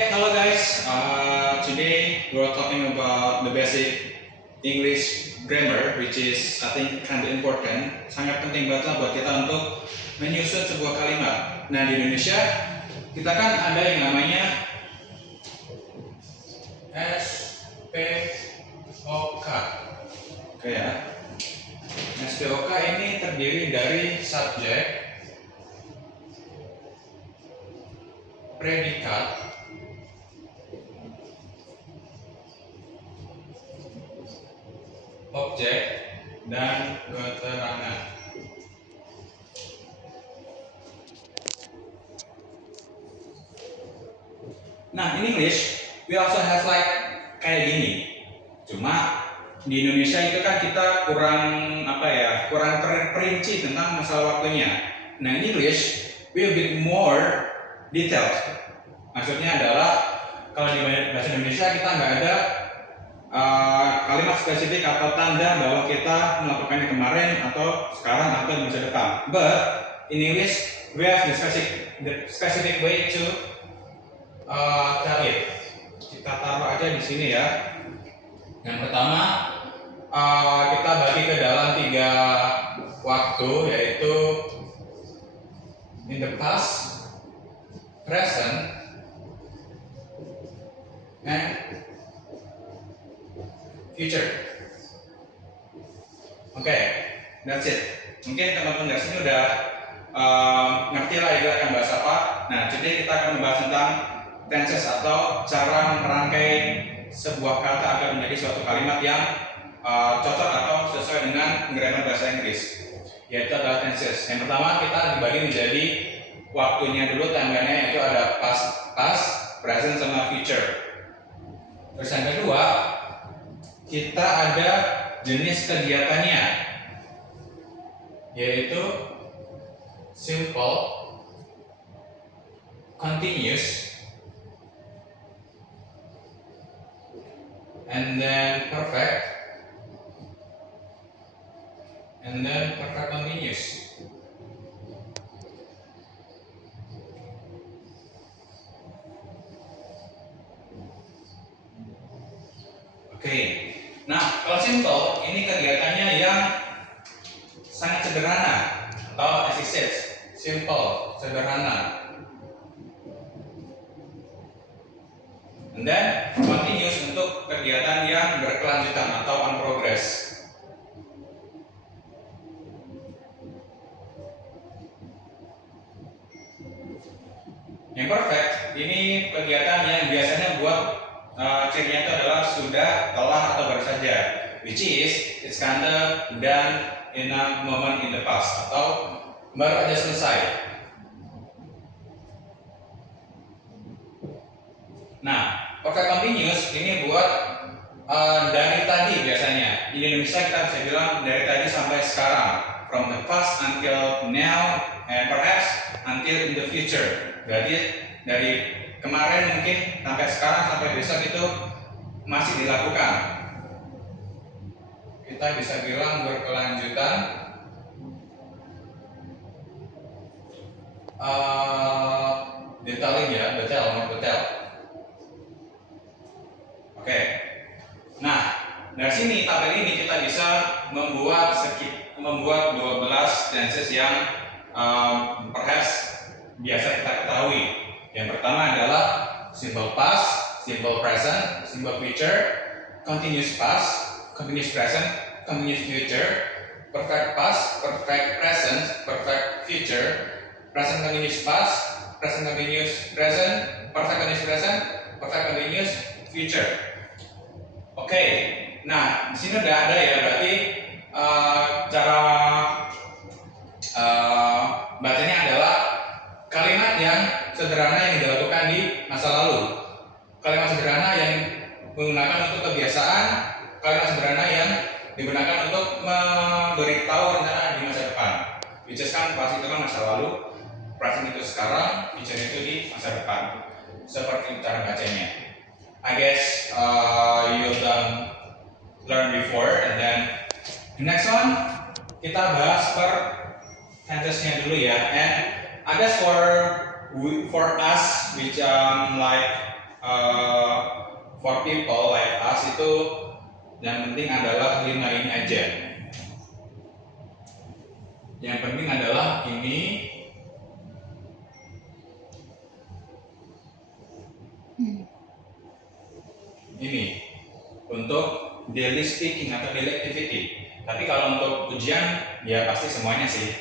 Hello guys, today we're talking about the basic English grammar, which is I think kind of important, sangat penting banget lah buat kita untuk menyusun sebuah kalimat. Nah di Indonesia kita kan ada yang namanya SPOK, oke ya. SPOK ini terdiri dari subjek, predikat, objek, dan keterangan. Nah, in English, we also have like kayak gini. Cuma di Indonesia itu kan kita kurang terperinci tentang masalah waktunya. Nah, in English, we a bit more detailed. Maksudnya adalah kalau di bahasa Indonesia kita nggak ada kalimat spesifik atau tanda bahwa kita melakukannya kemarin atau sekarang atau di masa depan. But in English, we have the specific way to tell it. Kita taruh aja di sini ya. Yang pertama, kita bagi ke dalam 3 waktu, yaitu in the past, present, and future. Oke, that's it. Mungkin teman-teman dari sini udah ngerti lah itu akan bahas apa. Nah, jadi kita akan membahas tentang tenses atau cara merangkai sebuah kata agar menjadi suatu kalimat yang cocok atau sesuai dengan grammar bahasa Inggris, yaitu adalah tenses. Yang pertama kita dibagi menjadi waktunya dulu, timeline-nya, yaitu ada past, present, sama future. Terus yang kedua, kita ada jenis kegiatannya, yaitu simple, continuous, and then perfect, and then perfect continuous. Oke. Nah, kalau simple ini kegiatannya yang sangat sederhana atau as it says, simple, sederhana. And then continuous untuk kegiatan yang berkelanjutan atau on progress. Yang perfect ini kegiatan yang biasanya buat cirinya itu adalah sudah, telah, atau baru saja, which is it's kinda done in a moment in the past atau baru aja selesai. Nah, perfect continuous ini buat dari tadi biasanya. Di Indonesia kita bisa bilang dari tadi sampai sekarang, from the past until now and perhaps until in the future. Berarti dari kemarin mungkin sampai sekarang sampai besok itu masih dilakukan. Kita bisa bilang berkelanjutan, detailing ya, detail. Oke. Nah, dari sini tabel ini kita bisa membuat 12 tenses yang perhaps biasa kita ketahui. Yang pertama adalah simple past, simple present, simple future, continuous past, continuous present, continuous future, perfect past, perfect present, perfect future, present continuous past, present continuous present, perfect continuous present, perfect continuous future. Oke, nah di sini udah ada ya, berarti cara bacanya adalah kalimat yang sederhana yang dilakukan di masa lalu, kalimat sederhana yang menggunakan untuk kebiasaan, kalimat sederhana yang digunakan untuk memberitahu rencana di masa depan. Which is kan pasti itu kan masa lalu, present itu sekarang, future itu di masa depan. Seperti cara bacanya. I guess you done learn before, and then the next one kita bahas per tensesnya dulu ya. And I guess for us which like for people like us itu yang penting adalah 5 ini aja. Yang penting adalah ini, ini untuk daily speaking atau daily activity. Tapi kalau untuk ujian ya pasti semuanya sih.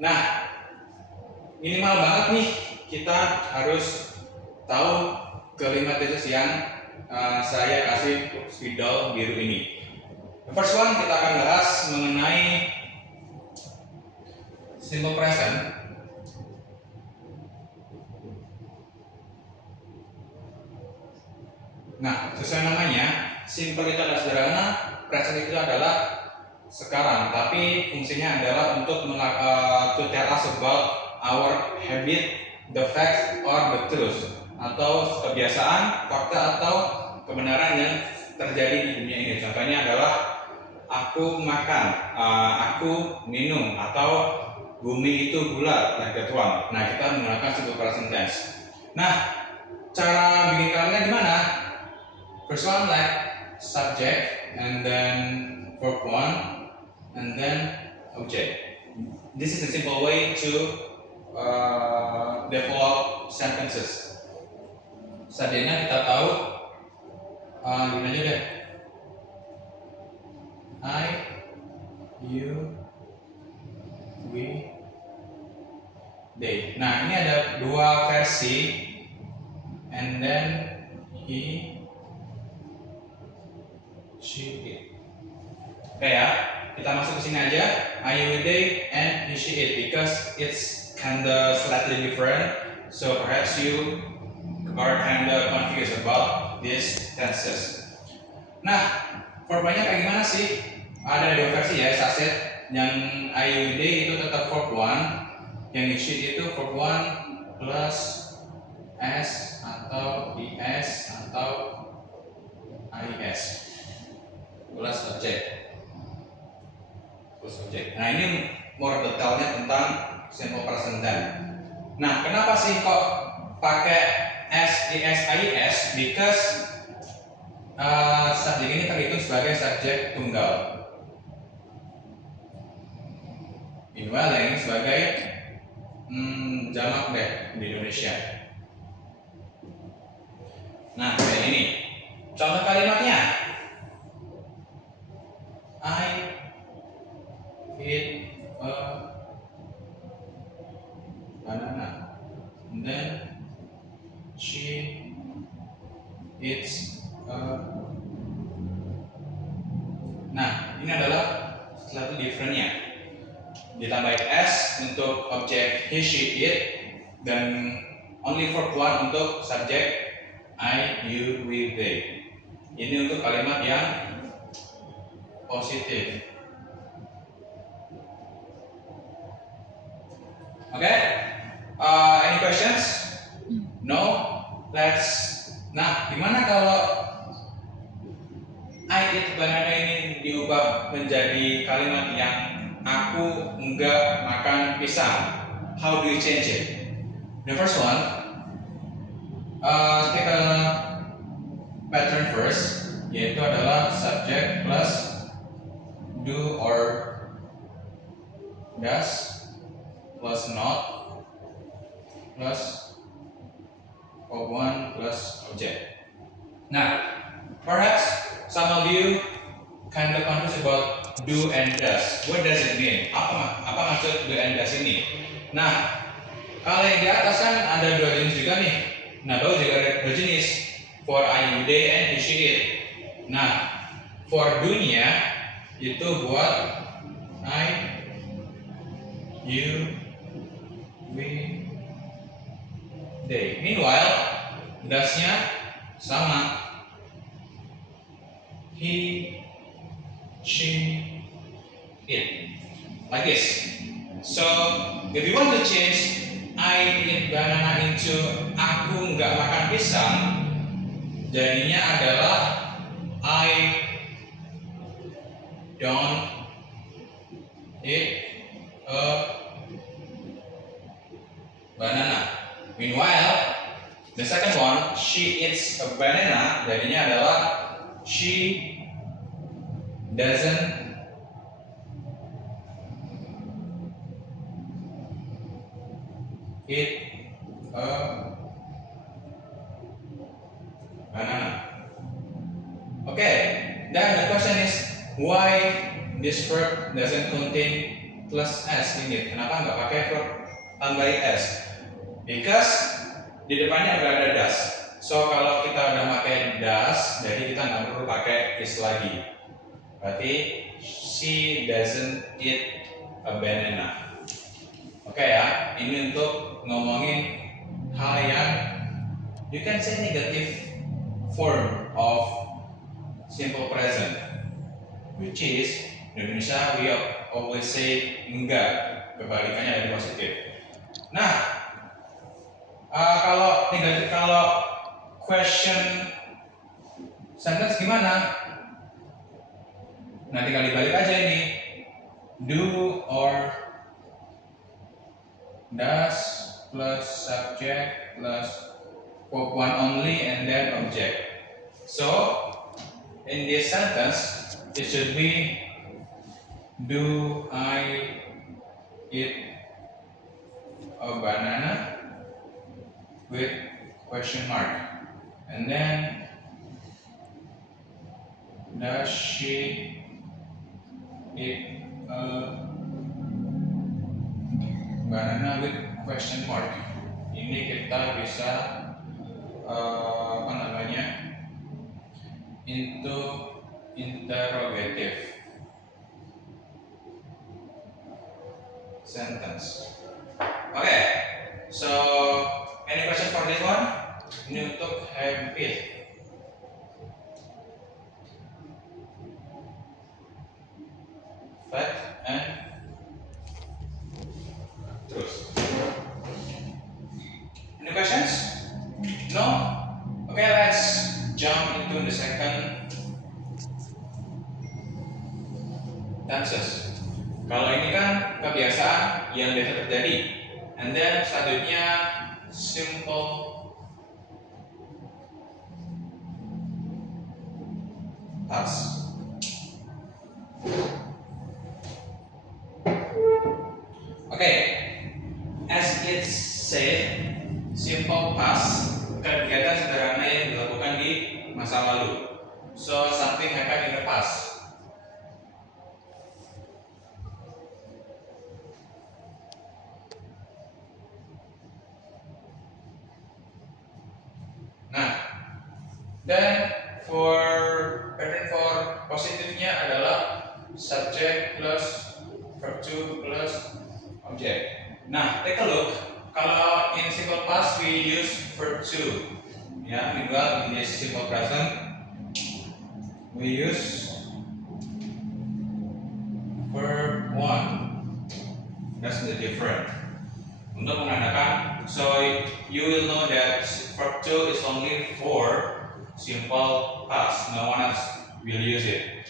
Nah, minimal banget nih kita harus tahu kelima tesis yang saya kasih spidol biru ini. The first one kita akan bahas mengenai simple present. Nah, sesuai namanya, simple itu adalah sederhana, present itu adalah sekarang, tapi fungsinya adalah untuk to tell us about our habit, the facts, or the truth, atau kebiasaan, fakta, atau kebenaran yang terjadi di dunia ini. Contohnya adalah aku makan, aku minum, atau bumi itu bulat, like that one. Nah, kita menggunakan simple present tense. Nah, cara bikin kalimatnya gimana? First one like subject, and then verb one, and then object. This is a simple way to develop sentences. Seandainya kita tahu, gini aja deh. I, you, we, they. Nah, ini ada dua versi, and then he, she, it. Oke ya, kita masuk ke sini aja. I, you, they, and he, she, it, because it's kinda slightly different. So perhaps you are kinda confused about these tenses. Nah, verbnya kayak gimana sih? Ada dua versi ya, saset. Yang I, you, they itu tetap verb 1, yang he, she, itu verb 1 plus s atau is atau is plus object. Nah, ini more detailnya tentang simple present tense. Nah, kenapa sih kok pakai s, is, is? Because subjek ini terhitung sebagai subjek tunggal. Meanwhile, yang ini sebagai jamak deh di Indonesia. Nah, kayak ini. Contoh kalimatnya. I eat a banana, and then she eats a. Nah, ini adalah satu differentnya. Ditambahin s untuk objek he, she, it, dan only verb 1 untuk subjek I, you, we, they. Ini untuk kalimat yang positif. Okay? Any questions? No? Nah, gimana kalau I eat banana ini diubah menjadi kalimat yang aku enggak makan pisang? How do you change it? The first one, take a pattern first, yaitu adalah subject plus do or does plus not plus verb 1 plus object. Nah, perhaps some of you kind of confused about do and does. What does it mean? Apa maksud do and does ini? Nah, kalau yang di atas kan ada dua jenis juga nih. Nah, bawah juga ada dua jenis. For I, you, they, and he, she, it. Nah, for do-nya itu buat I, you, we, they. Meanwhile, does-nya sama. He, she, it. Like this. So, if you want to change I eat banana into aku nggak makan pisang, jadinya adalah I don't eat a banana. Meanwhile, The second one, she eats a banana, jadinya adalah she doesn't eat a banana. Okay, then the question is why this verb doesn't contain plus s in it? Kenapa nggak pakai verb tambahin s? Because di depannya udah ada does. So kalau kita udah pakai does, jadi kita nggak perlu pakai is lagi. Berarti she doesn't eat a banana. Oke ya, ini untuk ngomongin hal yang you can say negative form of simple present, which is di Indonesia we always say enggak, kebalikannya dari positif. Nah, kalau negatif, kalau question sentence gimana? Nah, tinggal dibalik aja ini, do or does plus subject plus verb one only and then object. So in this sentence it should be do I eat a banana with question mark, and then does she eat a banana with question mark. Ini kita bisa apa namanya, into interrogative sentence. Okay, so any question for this one? Ini untuk habit. Fact and truth. Any questions? No? Okay, let's jump into the second tenses. Kalau ini kan kebiasaan yang biasa terjadi. And then selanjutnya simple past. Okay, as it said, simple past kegiatan sederhana yang dilakukan di masa lalu. So something happened in the past. Nah, dan for pattern for positifnya adalah subject plus verb to plus object. Nah, take a look. Kalau in simple past we use verb to. Ya, meanwhile in this simple present we use verb one. That's the difference. Untuk menandakan, so you will know that verb to is only for simple past. No one else will use it.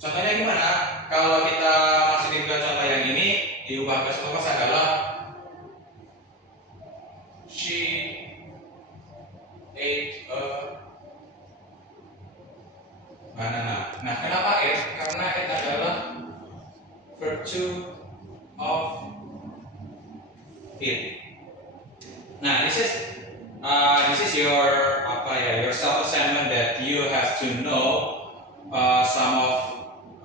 Contohnya gimana? Kalau kita masih dibuat contoh yang ini, diubah ke simple past adalah she ate a banana. Nah, kenapa it? Karena it adalah verb to of it. Nah, this is your apa ya, your self assignment that you have to know some of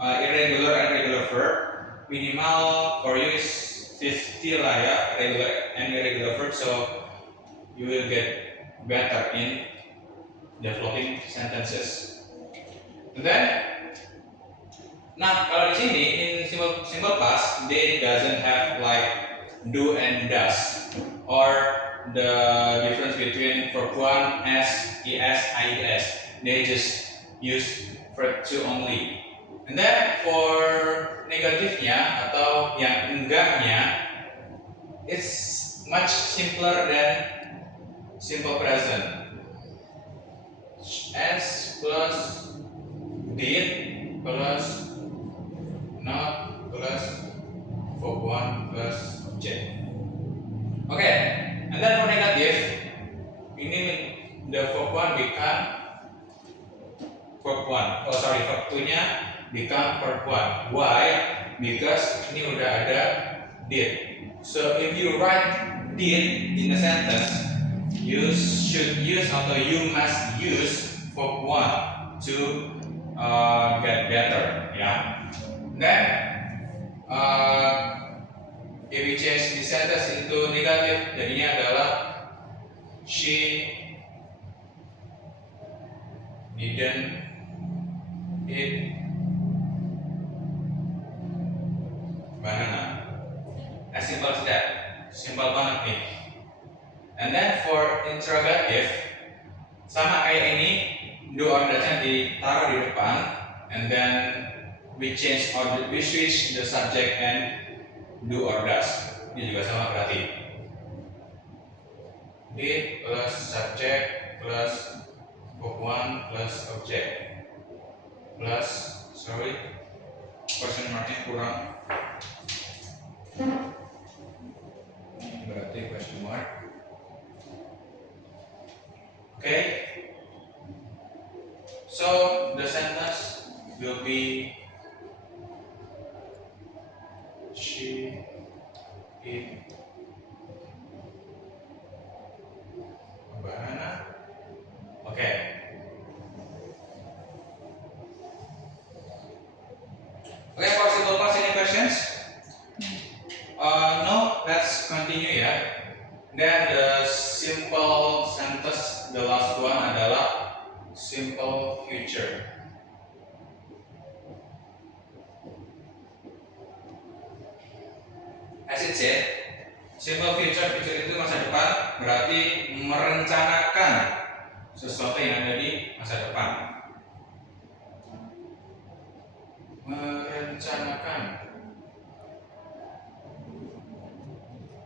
irregular and regular verb. Minimal for you is 50 lah ya, regular and irregular verb, so you will get better in developing sentences. And then, nah kalau di sini in simple past they doesn't have like do and does or the difference between verb one s, es, ies. They just use verb to only. And then for negatifnya atau yang enggaknya, it's much simpler than simple present. S plus did plus not plus verb one plus object. Okay, and then for negative, 1 become verb 1. Oh sorry, verb 2-nya become verb 1. Why? Because ini udah ada did. So if you write did in a sentence, you should use atau you must use verb 1 to get better, ya. Then if we change the sentence into negative, jadinya adalah she didn't eat banana. As simple as that. Simple banget nih. And then for interrogative, sama kayak ini, do ordernya ditaruh di depan, and then we switch the subject and do orders. Ini juga sama berarti. Did plus subject plus verb 1 plus object plus question marknya kurang. Berarti question mark. Okay. So the sentence will be she eat banana. Okay. Okay, for simple past, any questions? No, let's continue ya. Then the simple sentence, the last one adalah simple future. As it said, simple future itu masa depan, berarti merencanakan sesuatu yang ada di masa depan. Merencanakan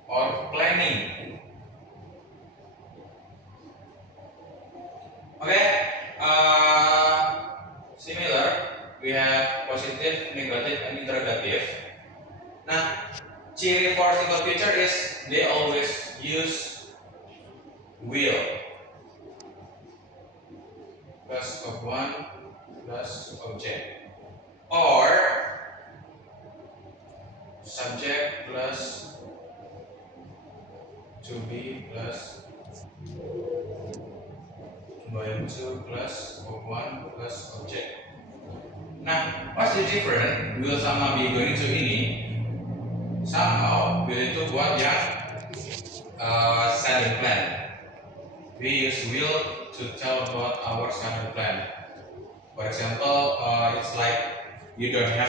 or planning. Okay, similar, we have positive, negative, and interrogative. Nah, ciri for simple future is they always use will plus verb 1 plus object, or subject plus to be plus going to plus verb 1 plus object. Nah, what's the difference will sama be going to ini? Somehow will itu buat yang study plan. We use will to tell about our study plan. For example, it's like you don't have